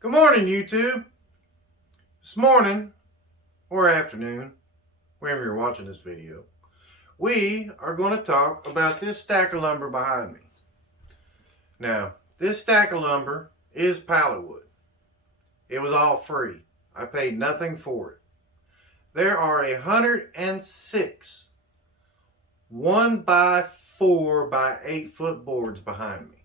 Good morning, YouTube. This morning or afternoon, whenever you're watching this video, we are going to talk about this stack of lumber behind me. Now, this stack of lumber is pallet wood. It was all free. I paid nothing for it. There are 106 1x4 by 8 foot boards behind me.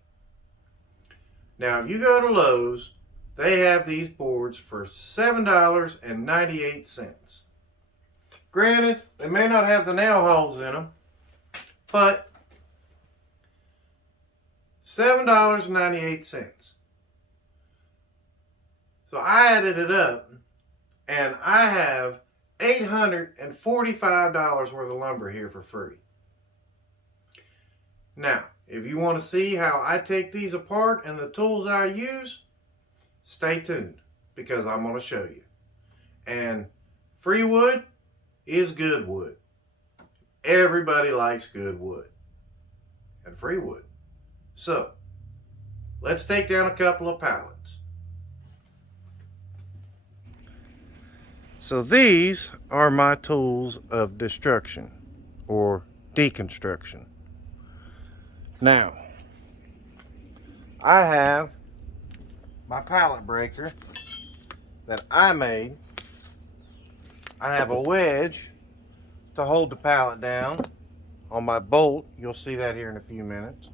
Now, if you go to Lowe's, they have these boards for $7.98. Granted, they may not have the nail holes in them, but $7.98. So I added it up, and I have $845 worth of lumber here for free. Now, if you want to see how I take these apart and the tools I use, stay tuned, because I'm going to show you. And free wood is good wood. Everybody likes good wood and free wood. So, let's take down a couple of pallets. So these are my tools of destruction or deconstruction. Now, I have my pallet breaker that I made. I have a wedge to hold the pallet down on my bolt. You'll see that here in a few minutes.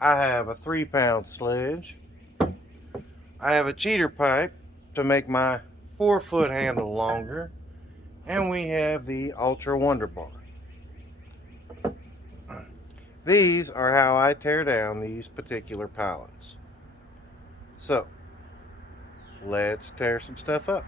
I have a 3-pound sledge. I have a cheater pipe to make my 4-foot handle longer. And we have the Ultra Wonder Bar. These are how I tear down these particular pallets. So, let's tear some stuff up.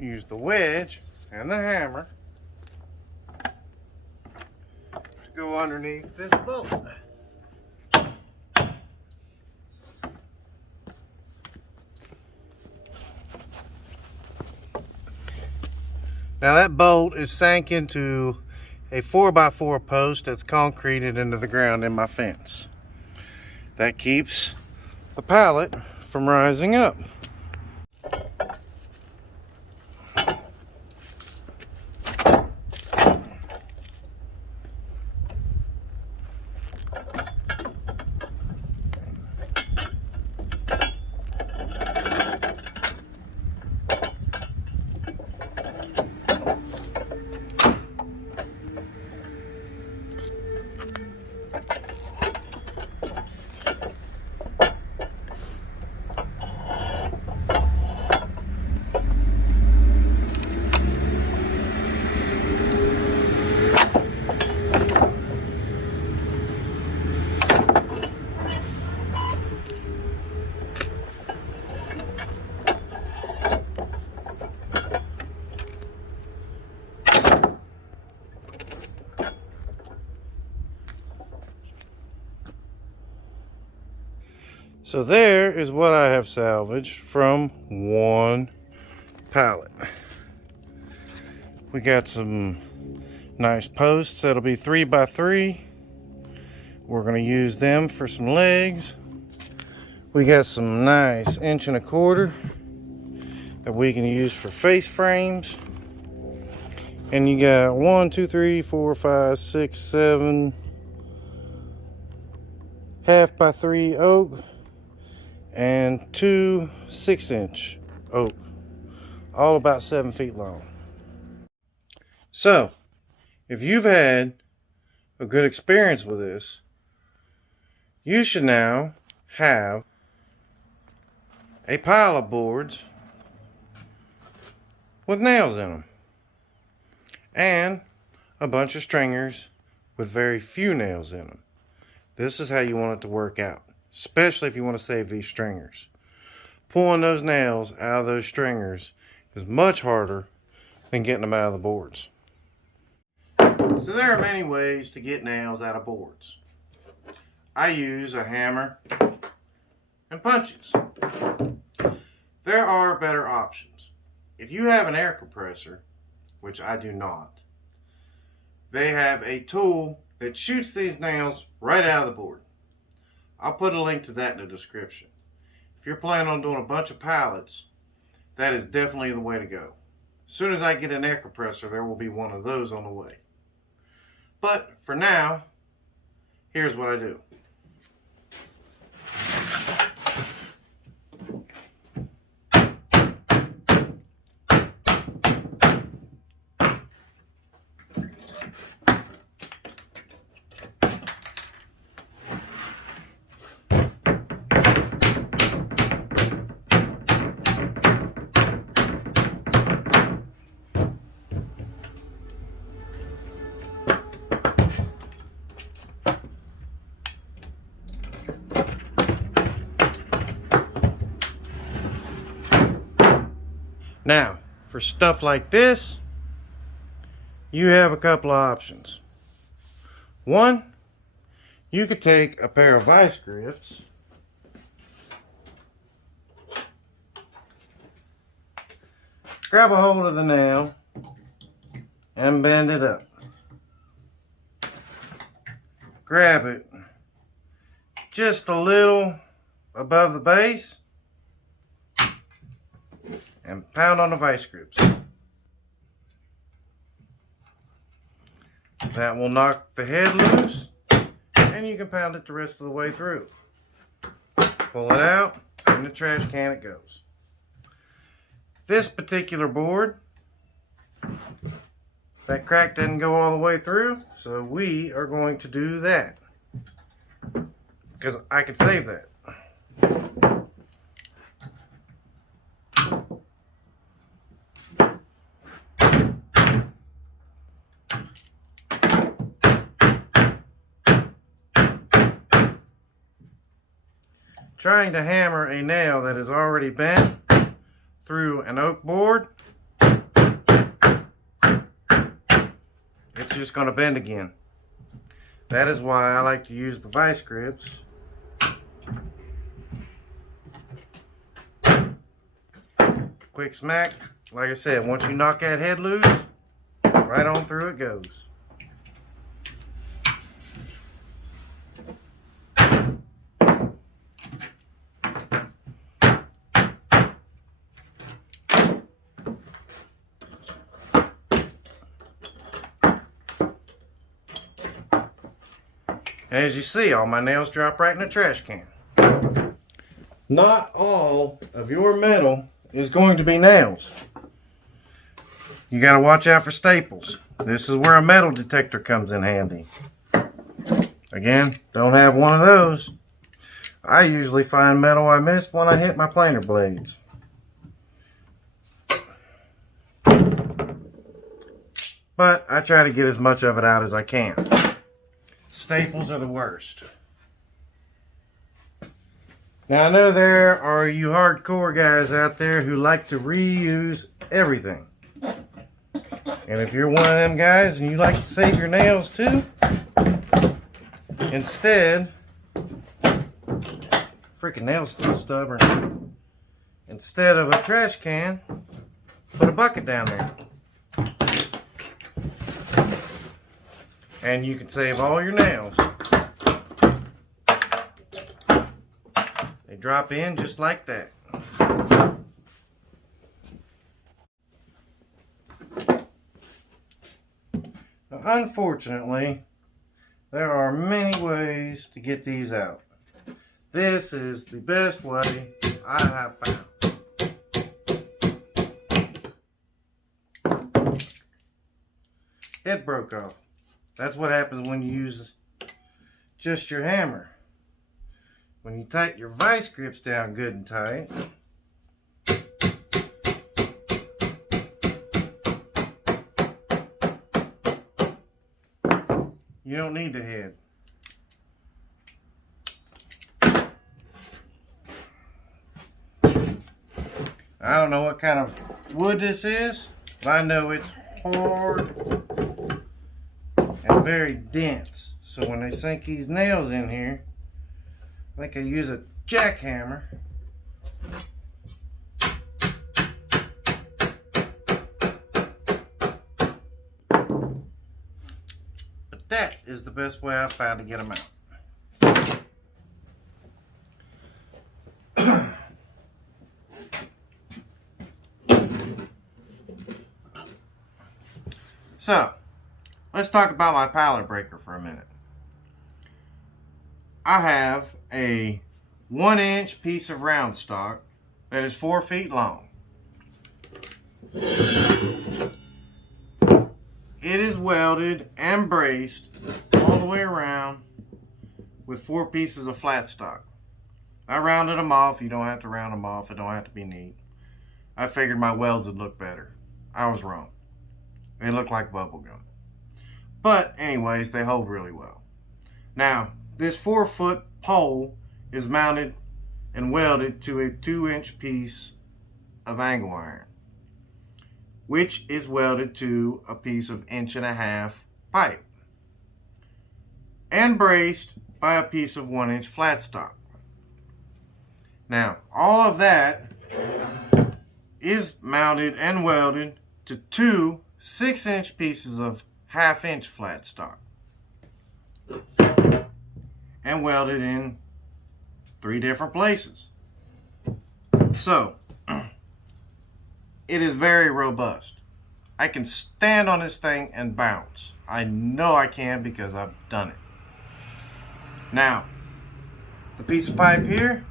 Use the wedge and the hammer to go underneath this bolt. Now that bolt is sank into a 4x4 post that's concreted into the ground in my fence. That keeps the pallet from rising up. So there is what I have salvaged from one pallet. We got some nice posts that'll be 3x3. We're going to use them for some legs. We got some nice 1.25" that we can use for face frames. And you got 1, 2, 3, 4, 5, 6, 7 1/2 by 3 oak and 2 6-inch oak, all about 7 feet long. So if you've had a good experience with this, you should now have a pile of boards with nails in them and a bunch of stringers with very few nails in them. This is how you want it to work out, especially if you want to save these stringers. Pulling those nails out of those stringers is much harder than getting them out of the boards. So there are many ways to get nails out of boards. I use a hammer and punches. There are better options. If you have an air compressor, which I do not, they have a tool that shoots these nails right out of the board. I'll put a link to that in the description. If you're planning on doing a bunch of pallets, that is definitely the way to go. As soon as I get an air compressor, there will be one of those on the way. But for now, here's what I do. Now, for stuff like this, you have a couple of options. One, you could take a pair of vice grips grab a hold of the nail and bend it up. Grab it just a little above the base and pound on the vice grips. That will knock the head loose and you can pound it the rest of the way through. Pull it out, in the trash can it goes. This particular board, that crack didn't go all the way through, so we are going to do that because I can save that. Trying to hammer a nail that is already bent through an oak board, it's just going to bend again. That is why I like to use the vice grips. Quick smack. Like I said, once you knock that head loose, right on through it goes. As you see, all my nails drop right in the trash can. Not all of your metal is going to be nails. You got to watch out for staples. This is where a metal detector comes in handy. Again, don't have one of those. I usually find metal I missed when I hit my planer blades. But I try to get as much of it out as I can. Staples are the worst. Now I know there are you hardcore guys out there who like to reuse everything. And if you're one of them guys and you like to save your nails too, instead, freaking nail's still stubborn. Instead of a trash can, put a bucket down there. And you can save all your nails. They drop in just like that. Now, unfortunately, there are many ways to get these out. This is the best way I have found. It broke off. That's what happens when you use just your hammer. When you tighten your vice grips down good and tight, you don't need the head. I don't know what kind of wood this is, but I know it's hard and very dense. So when they sink these nails in here, I think I use a jackhammer. But that is the best way I've found to get them out. So, let's talk about my pallet breaker for a minute. I have a 1-inch piece of round stock that is 4 feet long. It is welded and braced all the way around with 4 pieces of flat stock. I rounded them off. You don't have to round them off. It don't have to be neat. I figured my welds would look better. I was wrong. They look like bubble gum. But anyways, they hold really well. Now, this 4-foot pole is mounted and welded to a 2-inch piece of angle iron, which is welded to a piece of 1.5-inch pipe and braced by a piece of 1-inch flat stock. Now, all of that is mounted and welded to 2 6-inch pieces of 1/2-inch flat stock and welded in 3 different places. So, it is very robust. I can stand on this thing and bounce. I know I can because I've done it. Now, the piece of pipe here,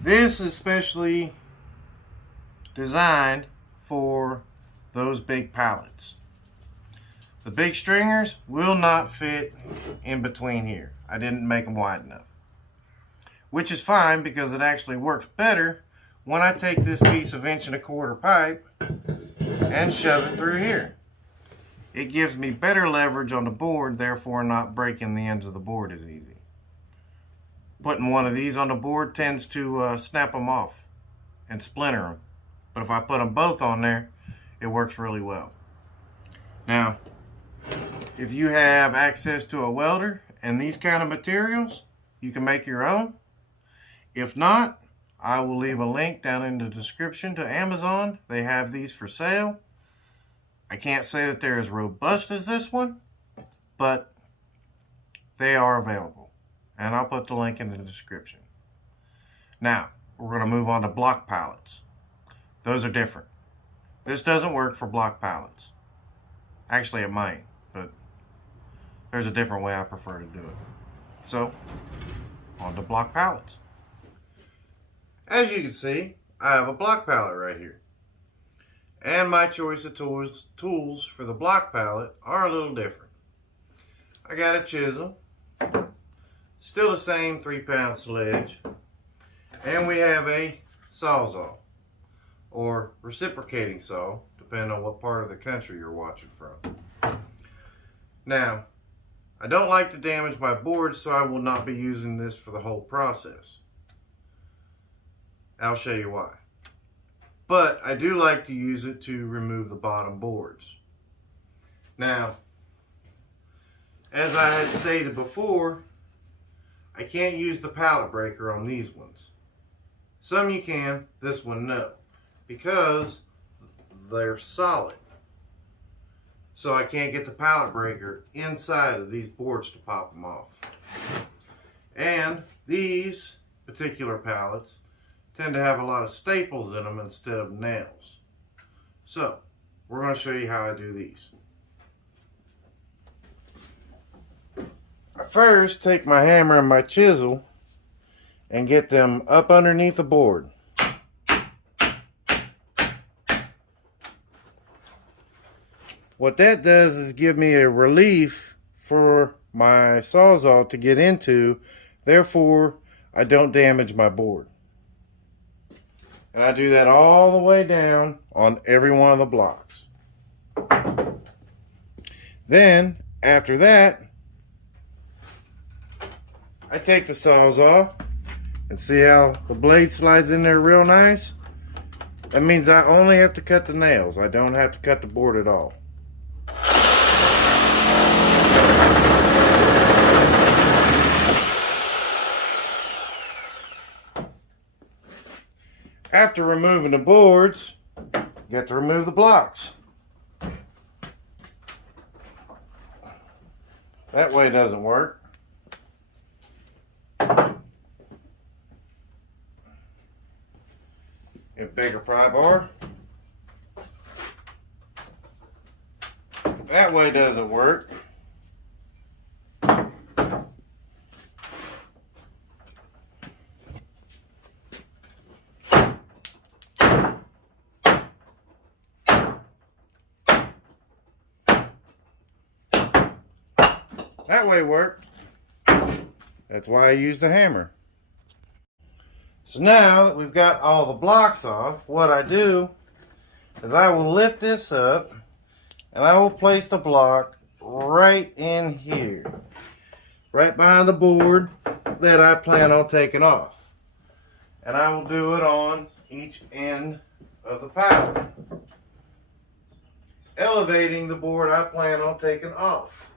this is specially designed for those big pallets. The big stringers will not fit in between here. I didn't make them wide enough. Which is fine because it actually works better when I take this piece of 1.25-inch pipe and shove it through here. It gives me better leverage on the board, therefore not breaking the ends of the board as easy. Putting one of these on the board tends to snap them off and splinter them. But if I put them both on there, it works really well. Now, if you have access to a welder and these kind of materials, you can make your own. If not, I will leave a link down in the description to Amazon. They have these for sale. I can't say that they're as robust as this one, but they are available. And I'll put the link in the description. Now, we're going to move on to block pallets. Those are different. This doesn't work for block pallets. Actually, it might, but there's a different way I prefer to do it. So, on to block pallets. As you can see, I have a block pallet right here. And my choice of tools for the block pallet are a little different. I got a chisel, still the same 3-pound sledge, and we have a sawzall, or reciprocating saw, depending on what part of the country you're watching from. Now, I don't like to damage my board, so I will not be using this for the whole process. I'll show you why. But I do like to use it to remove the bottom boards. Now, as I had stated before, I can't use the pallet breaker on these ones. Some you can, this one no, because they're solid. So I can't get the pallet breaker inside of these boards to pop them off. And these particular pallets tend to have a lot of staples in them instead of nails. So we're going to show you how I do these. I first take my hammer and my chisel and get them up underneath the board. What that does is give me a relief for my Sawzall to get into, therefore I don't damage my board. And I do that all the way down on every one of the blocks. Then, after that, I take the Sawzall and see how the blade slides in there real nice? That means I only have to cut the nails. I don't have to cut the board at all. After removing the boards, you have to remove the blocks. That way doesn't work. A bigger pry bar. That way doesn't work. That way worked. That's why I use the hammer. So now that we've got all the blocks off, what I do is I will lift this up and I will place the block right in here, right behind the board that I plan on taking off. And I will do it on each end of the pallet, elevating the board I plan on taking off.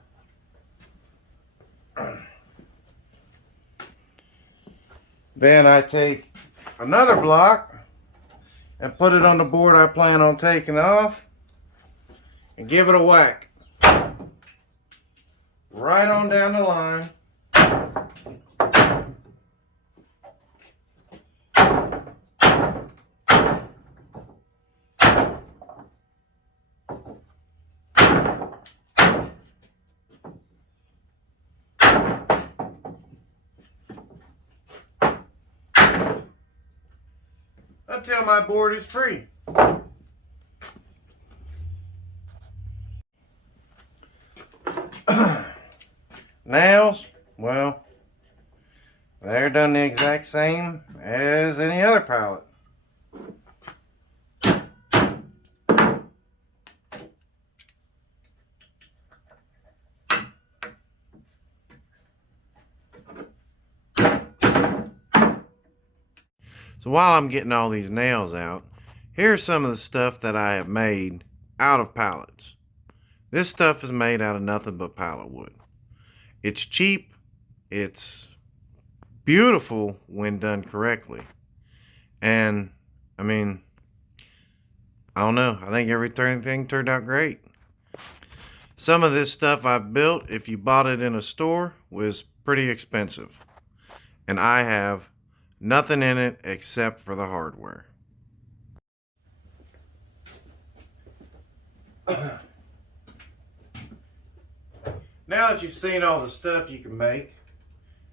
Then I take another block and put it on the board I plan on taking off and give it a whack. Right on down the line. Until my board is free. Nails, well, they're done the exact same as any other pallet. So while I'm getting all these nails out, here's some of the stuff that I have made out of pallets. This stuff is made out of nothing but pallet wood. It's cheap, it's beautiful when done correctly. And, I mean, I don't know, I think everything turned out great. Some of this stuff I've built, if you bought it in a store, was pretty expensive. And I have nothing in it except for the hardware. Now that you've seen all the stuff you can make,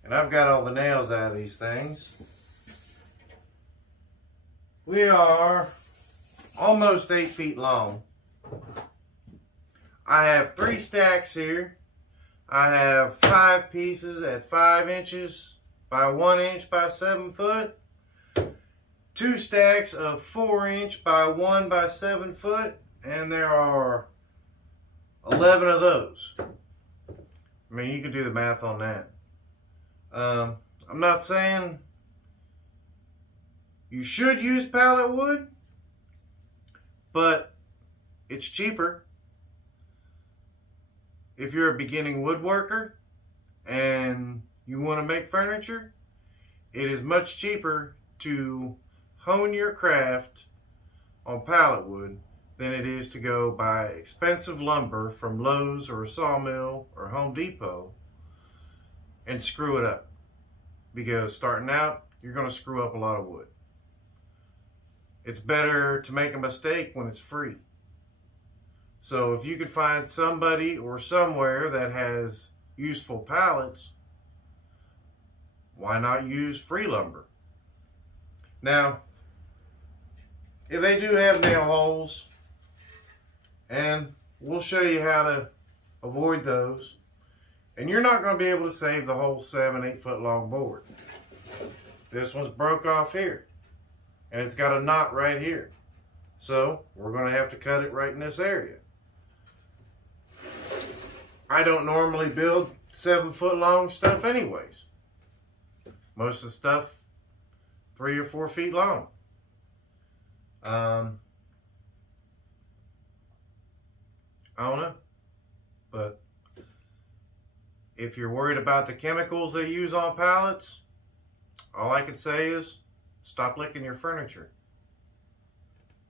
and I've got all the nails out of these things, we are almost 8 feet long. I have 3 stacks here. I have 5 pieces at 5 inches by 1 inch by 7 foot. 2 stacks of 4 inch by 1 by 7 foot. And there are 11 of those. I mean, you can do the math on that. I'm not saying you should use pallet wood, but it's cheaper. If you're a beginning woodworker and you want to make furniture, it is much cheaper to hone your craft on pallet wood than it is to go buy expensive lumber from Lowe's or a sawmill or Home Depot and screw it up. Because starting out, you're going to screw up a lot of wood. It's better to make a mistake when it's free. So if you could find somebody or somewhere that has useful pallets, why not use free lumber? Now, if they do have nail holes, and we'll show you how to avoid those, and you're not going to be able to save the whole 7-8 foot long board. This one's broke off here, and it's got a knot right here. So we're going to have to cut it right in this area. I don't normally build 7 foot long stuff anyways. Most of the stuff 3 or 4 feet long. I don't know, but if you're worried about the chemicals they use on pallets, all I can say is stop licking your furniture.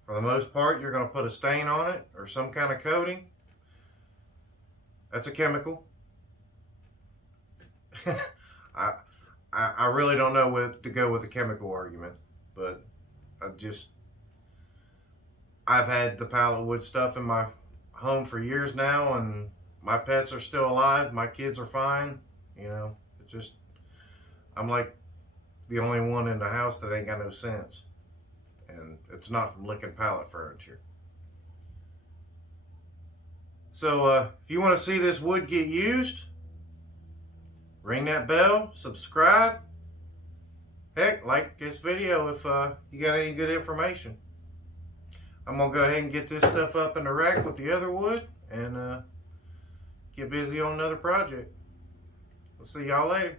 For the most part, you're going to put a stain on it or some kind of coating. That's a chemical. I really don't know what to go with the chemical argument, but I've had the pallet wood stuff in my home for years now, and my pets are still alive. My kids are fine. You know, I'm like the only one in the house that ain't got no sense. And it's not from licking pallet furniture. So if you want to see this wood get used, ring that bell, subscribe. Heck, like this video if you got any good information. I'm going to go ahead and get this stuff up in the rack with the other wood and get busy on another project. I'll see y'all later.